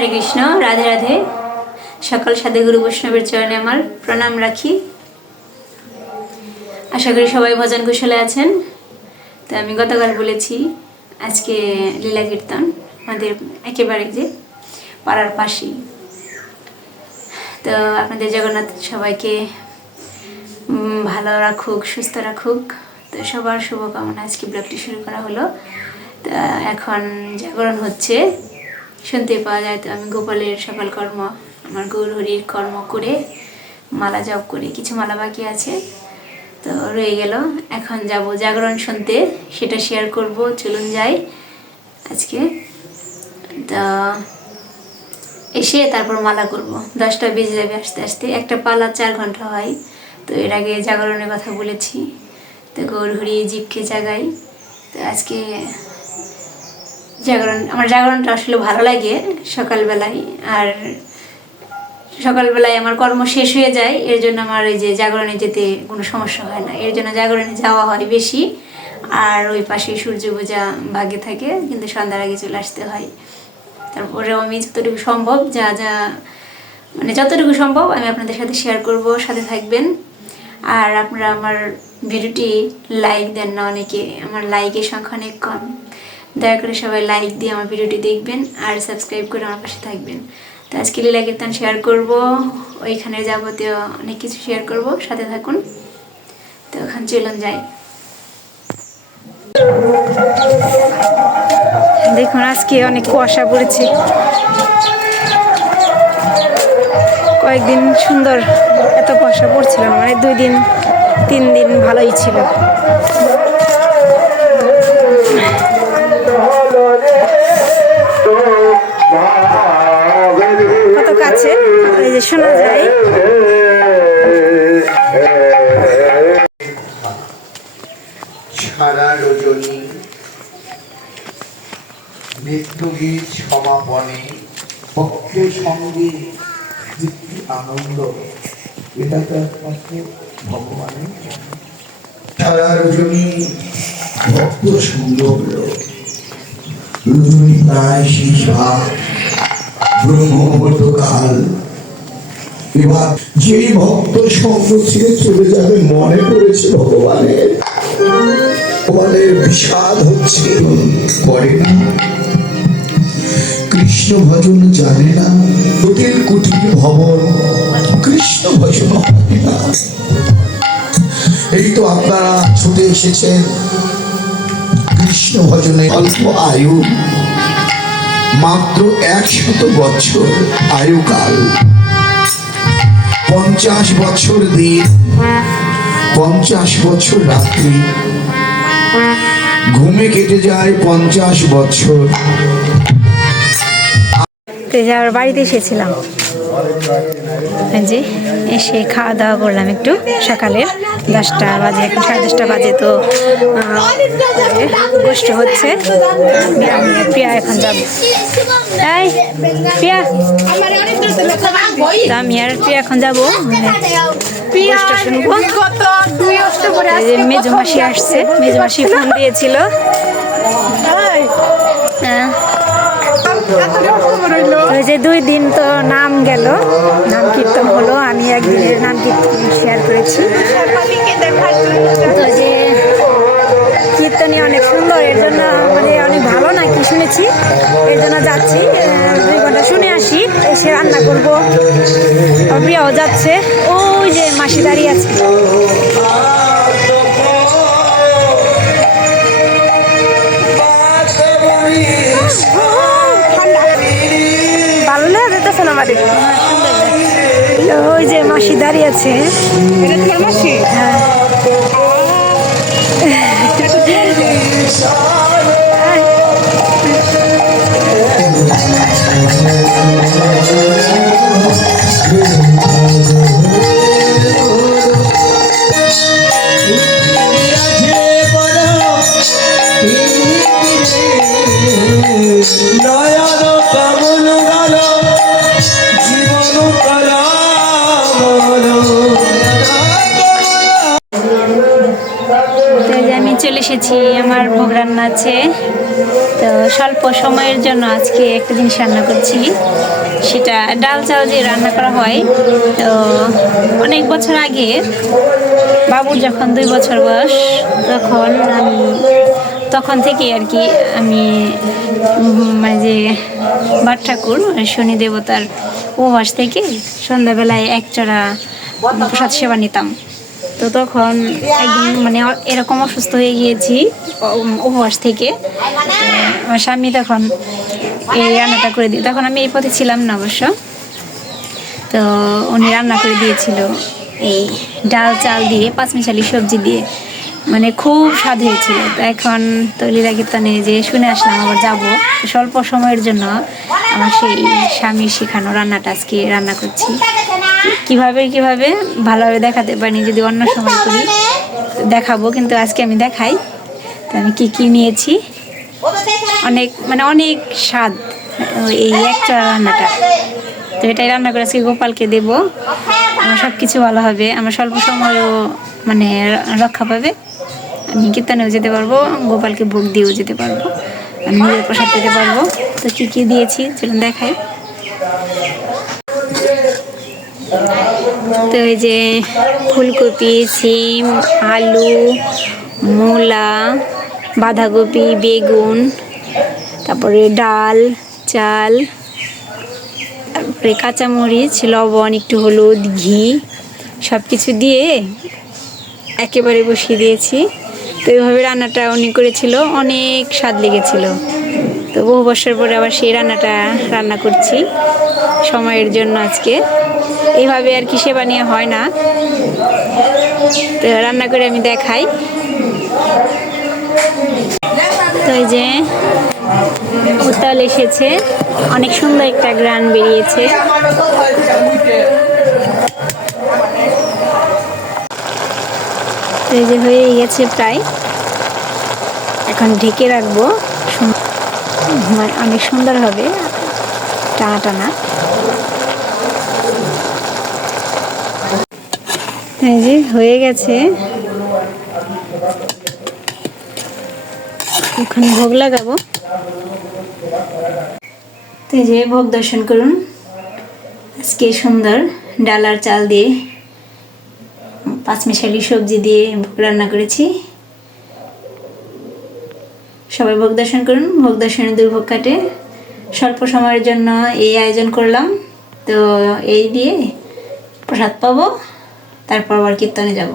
हरे कृष्ण राधे राधे सकल साधु गुरु वैष्णवेर चरणे आमार प्रणाम राखी। आशा करी सबाई भजन कुशले आछेन। तो आमी गतकाल बोलेছি আজকে লীলা কীর্তন আমাদের একেবারে যে পাড়ার পাশেই। তো আপনাদের জগন্নাথ সবাইকে ভালো রাখুক, সুস্থ রাখুক। তো সবার শুভকামনা আজকে ব্লগটি শুরু করা হলো। তো এখন জাগরণ হচ্ছে শুনতে পাওয়া যায়। তো আমি গোপালের সকাল কর্ম আমার গৌরহরির কর্ম করে মালা জপ করে কিছু মালা বাকি আছে তো রয়ে গেল। এখন যাব জাগরণ শুনতে, সেটা শেয়ার করব। চলুন যাই আজকে। তো এসে তারপর মালা করব। 10টা বেজে যাবে আস্তে আস্তে। একটা পালা 4 ঘন্টা হয়। তো এর আগে জাগরণের কথা বলেছি। তো গৌরহরি জীবকে জাগাই। তো আজকে আমার জাগরণটা আসলে ভালো লাগে সকালবেলায়। আর সকালবেলায় আমার কর্ম শেষ হয়ে যায়, এর জন্য আমার এই যে জাগরণে যেতে কোনো সমস্যা হয় না। এর জন্য জাগরণে যাওয়া হয় বেশি। আর ওই পাশে সূর্য পূজা ভাগে থাকে, কিন্তু সন্ধ্যার আগে চলে আসতে হয়। তারপরেও আমি যতটুকু সম্ভব যতটুকু সম্ভব আমি আপনাদের সাথে শেয়ার করব। সাথে থাকবেন। আর আপনারা আমার ভিডিওটি লাইক দেন না অনেকে, আমার লাইকের সংখ্যা অনেক কম। দয়া করে সবাই লাইক দিয়ে আমার ভিডিওটি দেখবেন আর সাবস্ক্রাইব করে আমার পাশে থাকবেন। তো আজকে লীলা কীর্তন শেয়ার করব, ওইখানে যাবতীয় অনেক কিছু শেয়ার করব। সাথে থাকুন। তো ওখানে চলুন যাই। দেখুন আজকে অনেক কুয়াশা পড়েছে। কয়েকদিন সুন্দর এত কুয়াশা পড়ছিল না, 2 দিন 3 দিন ভালোই ছিল। কত কাছে এই যে শোনা যায়। সারা রজনী নৃত্যগীত সমাপনে ভক্ত সঙ্গে আনন্দ, এটা তো একমাত্র ভগবানের। সারা রজনী ভক্ত সঙ্গ হলো রজনী প্রায় শেষ ভাগ, ব্রহ্মকাল। এবার যেই ভক্ত সঙ্গ ছেড়ে চলে যাবে মনে পড়েছে ভগবানের বিষাদ হচ্ছে, করে না কৃষ্ণ ভজন জানে না, কোটির কোটির ভবন কৃষ্ণ ভজন হয় না। এই তো আপনারা ছুটে এসেছেন কৃষ্ণ ভজনে। অল্প আয়ু, মাত্র 100 বছর আয়ুকাল। 50 বছর দিন, 50 বছর রাত্রি, ঘুমে কেটে যায় 50 বছর। বাড়িতে এসেছিলাম, যে এসে খাওয়া দাওয়া করলাম একটু সকালে। 10টা বাজে, এখন 10:30 বাজে। তো গোষ্ঠ হচ্ছে। প্রিয়া এখন যাবো। প্রিয়া, আমি আর প্রিয়া এখন যাবো গোষ্ঠ শুনবো। মেজো মাসি আসছে, মেজো মাসি ফোন দিয়েছিল। ওই যে 2 দিন তো নাম গেল, নাম কীর্তন হলো। আমি একদিনের নাম কীর্তন শেয়ার করেছি। তো যে কীর্তনই অনেক সুন্দর, এর জন্য অনেক ভালো নাকি শুনেছি, এর জন্য যাচ্ছি। 2 ঘন্টা শুনে আসি, এসে রান্না করবো। প্রিয়াও যাচ্ছে, ওই যে মাসি দাঁড়িয়ে আছে। ওই যে মাসি দাঁড়িয়ে আছে। এসেছি, আমার ভোগ রান্না আছে। তো স্বল্প সময়ের জন্য আজকে একটা জিনিস রান্না করছি, সেটা ডাল চাল দিয়ে রান্না করা হয়। তো অনেক বছর আগে বাবুর যখন 2 বছর বয়স, তখন থেকে আর কি আমি মানে যে বাট ঠাকুর শনি দেবতার উপবাস থেকে সন্ধ্যাবেলায় একচড়া প্রসাদ সেবা নিতাম। তো তখন একদিন মানে এরকম অসুস্থ হয়ে গিয়েছি উপবাস থেকে। আমার স্বামী তখন এই রান্নাটা করে দিয়ে, তখন আমি এই পথে ছিলাম না অবশ্য। তো উনি রান্না করে দিয়েছিল এই ডাল চাল দিয়ে, পাঁচমিশালি সবজি দিয়ে, মানে খুব স্বাদ হয়েছিল। তো এখন তো লীলা কীর্তনে যে শুনে আসলাম, আবার যাবো। স্বল্প সময়ের জন্য আমার সেই স্বামীর শেখানো রান্নাটা আজকে রান্না করছি। কিভাবে ভালোভাবে দেখাতে পারিনি, যদি অন্য সময় করি দেখাবো, কিন্তু আজকে আমি দেখাই। তো আমি কি নিয়েছি, অনেক স্বাদ এই একচড়া রান্নাটা। তো এটাই রান্না করে আজকে গোপালকে দেব। আমার সব কিছু ভালো হবে, আমার স্বল্প সময়ও মানে রক্ষা পাবে। আমি কীর্তনেও যেতে পারবো, গোপালকে ভোগ দিয়েও যেতে পারবো, আমি নিজের প্রসাদ দিতে পারবো। তো কি দিয়েছি চলুন দেখাই। তো এই যে ফুলকপি, সিম, আলু, মূলা, বাঁধাকপি, বেগুন, তারপরে ডাল চাল, তারপরে কাঁচামরিচ, লবণ, একটু হলুদ, ঘি সব কিছু দিয়ে একেবারে বসিয়ে দিয়েছি। তো এইভাবে রান্নাটা উনি করেছিল, অনেক স্বাদ লেগেছিল। তো বহু বছর পরে আবার সেই রান্নাটা রান্না করছি সময়ের জন্য আজকে। এইভাবে আর কি সেবা নেওয়া হয় না, তো রান্না করে আমি দেখাই। তো এই যে উত্তাল এসেছে, অনেক সুন্দর একটা গ্রান বেরিয়েছে। তো এই যে হয়ে গেছে প্রায়, এখন ঢেকে রাখবো, অনেক সুন্দর হবে, টানা টানা। এই যে হয়ে গেছে, এখন ভোগ লাগাবো। তো এই যে ভোগ দর্শন করুন, আজকে সুন্দর ডাল আর চাল দিয়ে, পাঁচমিশালি সবজি দিয়ে ভোগ রান্না করেছি। সবাই ভোগ দর্শন করুন, ভোগ দর্শনে দুর্ভোগ কাটে। স্বল্প সময়ের জন্য এই আয়োজন করলাম, তো এই দিয়ে প্রসাদ পাবো, তারপর আবার কীর্তনে যাব।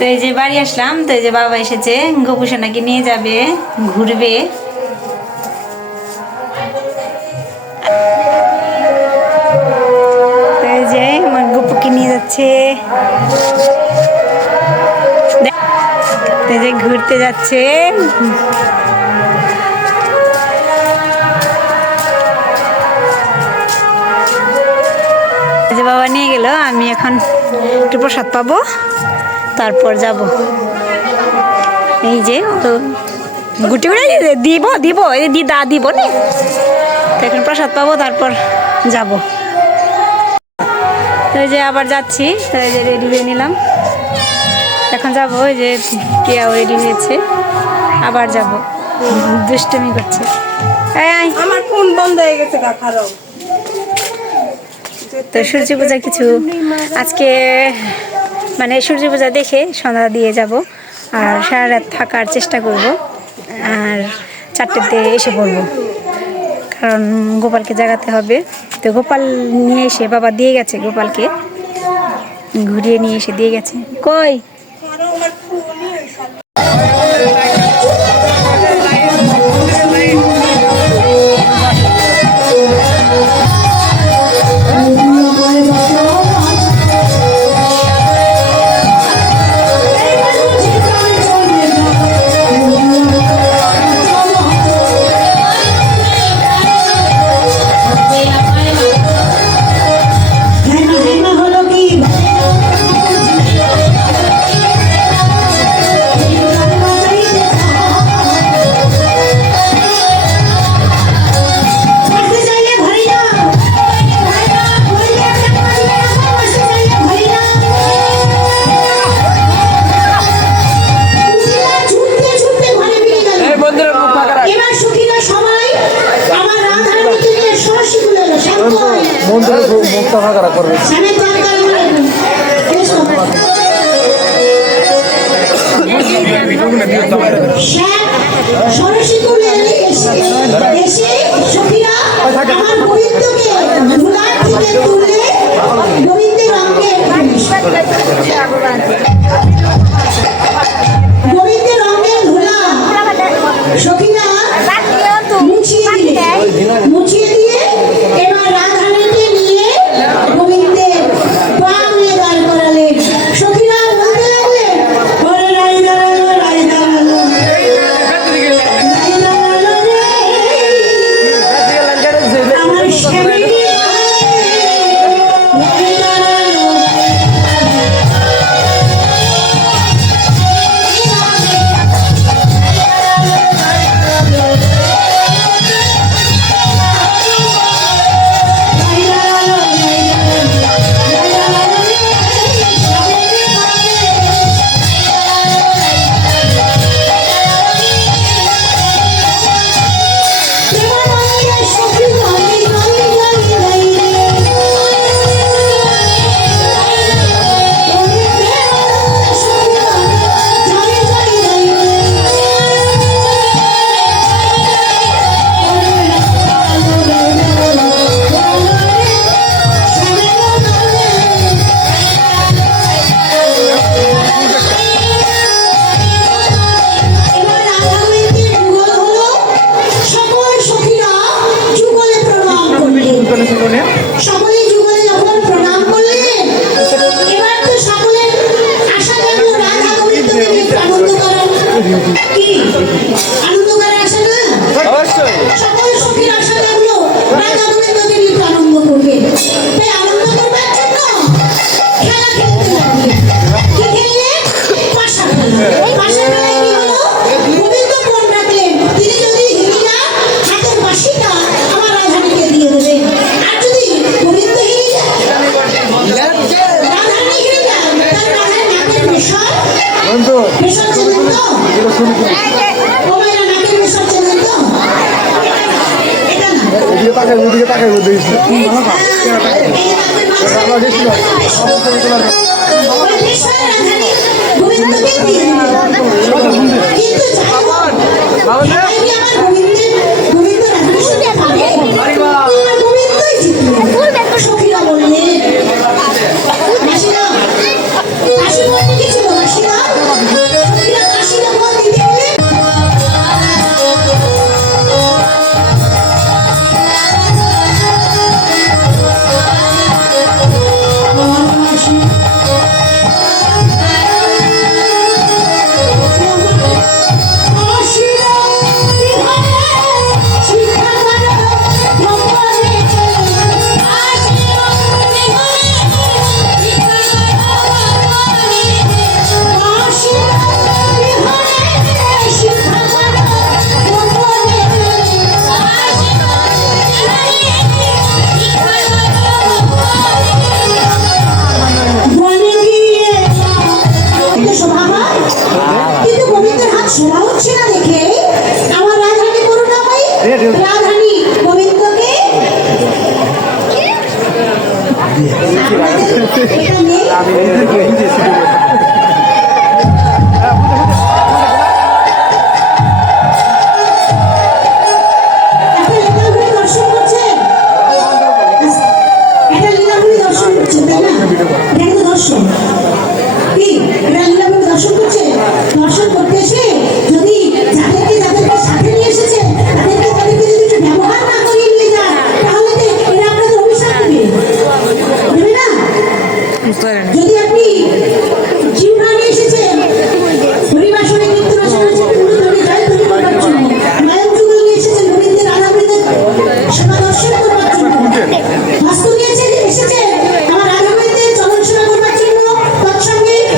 তো এই যে বাড়ি আসলাম, তো এই যে বাবা এসেছে, গোপুসোনাকে নিয়ে যাবে, ঘুরবে। তো এই যে আমার গোপুকে নিয়ে যাচ্ছে, তো এই যে ঘুরতে যাচ্ছে। এই যে বাবা নিয়ে গেল, আমি এখন একটু প্রসাদ পাবো, তারপর যাব। এই যে গুটি গুটি দিব দিব, এই দিদা দিব না, তো এখন প্রসাদ পাবো, তারপর যাব। তো এই যে আবার যাচ্ছি, তো এই যে রেডি হয়ে নিলাম, এখন যাবো। ওই যে প্রিয়াও রেডি হয়েছে, আবার যাব। দুষ্টুমি করছে। আমার ফোন বন্ধ হয়ে গেছে কাকারও। তো সূর্য পূজা কিছু আজকে মানে সূর্য পূজা দেখে সন্ধ্যা দিয়ে যাব, আর সারা রাত থাকার চেষ্টা করব, আর 4টেতে এসে পড়বো, কারণ গোপালকে জাগাতে হবে। তো গোপাল নিয়ে এসে বাবা দিয়ে গেছে, গোপালকে ঘুরিয়ে নিয়ে এসে দিয়ে গেছে। কই আমার ফোনই হইছে। গোবিন্দের রঙের ধুলা সখীরা মুছিয়ে দিয়ে এবার রাধারানীকে নিয়ে গোবিন্দের বামে দাঁড় করালেন। সখীরা বলতে লাগলেন, ওরে রাই দাঁড়ালো, রাই দাঁড়ালো, রাই দাঁড়ালো রে আমার স্বামী, রাই দাঁড়ালো। সকলে যুগলে যখন প্রণাম করলেন, এবার তো সকলের আশা জানলো রাধা গোবিন্দকে নিয়ে আনন্দ করার। কি আনন্দ করার আশা না? সকল সখীর আশা জানলো রাধা গোবিন্দকে নিয়ে আনন্দ করবে। তাই আনন্দ করবার জন্য খেলা খেলতে লাগলেন। কি খেললেন? পাশা খেলা। পাশা খেলায় কি হলো? গোবিন্দ মন রাখলেন, তিনি যদি হেরে যান, হাতের বাঁশিটা আমার রাধানীকে দিয়ে দেবেন। আর যদি গোবিন্দ হেরে যায়, রাধারানী হেরে যায়, তাহলে রাধার নাকের বেসর চেনেন তো? ও ভাইরা নাকের বেসর চেনেন তো? এটা না। এই যে নাকের ওই বেসর রাধারানী গোবিন্দকে দিয়ে দিলেন। কিন্তু যাই হোক, আমার গোবিন্দ রাধারানীর সঙ্গে পাবে, আমার গোবিন্দই জিতলেন। সখীরা বললেন, মাসিরা কাশি বলতে কি ছিল? মাসিরা সখীরা কাশি যখন দিতে গেলেন, আমার মাসি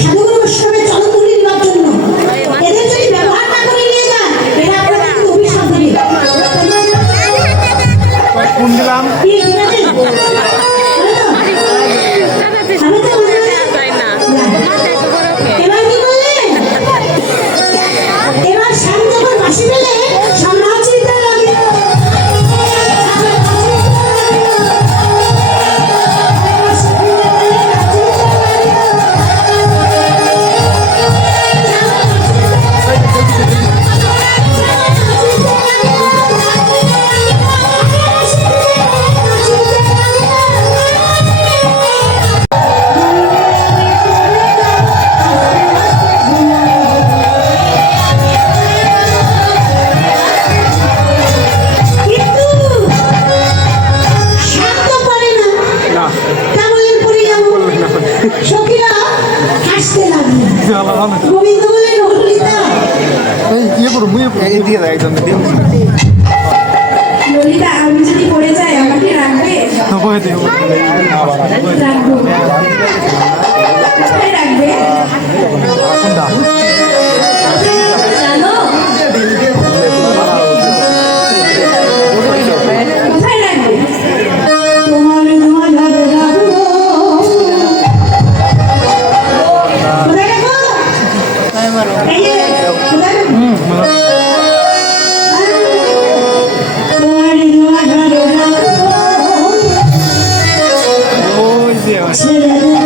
সাধুগুরু বৈষ্ণবের চরণধুলি নেওয়ার জন্য। এদের যদি ব্যবহার না করে নিয়ে যান, এরা আপনাদের কিন্তু অভিশাপ দেবে। কোন দিলাম কি দিলেন? বলো তো? আমি তো বললাম, এবার কি বললেন? এবার শ্যাম যখন বাঁশি পেলে সব নাচিতে লাগলো। কিন্তু শান্ত পারে না। না কেমন পড়ে গেল? সখীরা হাসতে লাগলো। গোবিন্দ বলে ললিতা, ইয়ে করুন এই দিয়ে দেয় একজন দিয়ে ললিতা আমি যদি পড়ে যাই আমাকে রাখবে? রাখবো। কোথায় রাখবে? জানো কোথায় রাখবে? তোমার মাঝার রাখবো। কোথায় রাখবো? এই যে, কোথায় রাখবো? তোমার মাঝার রাখবো। ওই যে ছেড়ে দেবো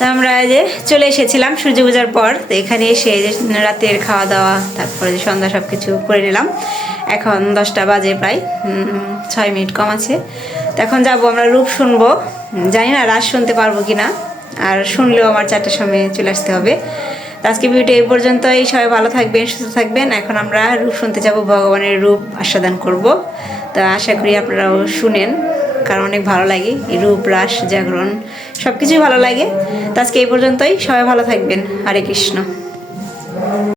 তো আমরা এই যে চলে এসেছিলাম সূর্য পূজার পর। তো এখানে এসে এই যে রাতের খাওয়া দাওয়া, তারপরে যে সন্ধ্যা সব কিছু করে নিলাম। এখন 10টা বাজে, প্রায় 6 মিনিট কম আছে। তো এখন যাবো আমরা রূপ শুনবো। জানি না রাত শুনতে পারবো কিনা, আর শুনলেও আমার 4টার সময় চলে আসতে হবে। তো আজকে ভিডিও এই পর্যন্তই। সবাই ভালো থাকবেন, সুস্থ থাকবেন। এখন আমরা রূপ শুনতে যাব, ভগবানের রূপ আস্বাদন করব। তো আশা করি আপনারাও শুনেন, কারণ অনেক ভালো লাগে এই রূপ, রাস, জাগরণ সব কিছুই ভালো লাগে। তো আজকে এই পর্যন্তই। সবাই ভালো থাকবেন। হরে কৃষ্ণ।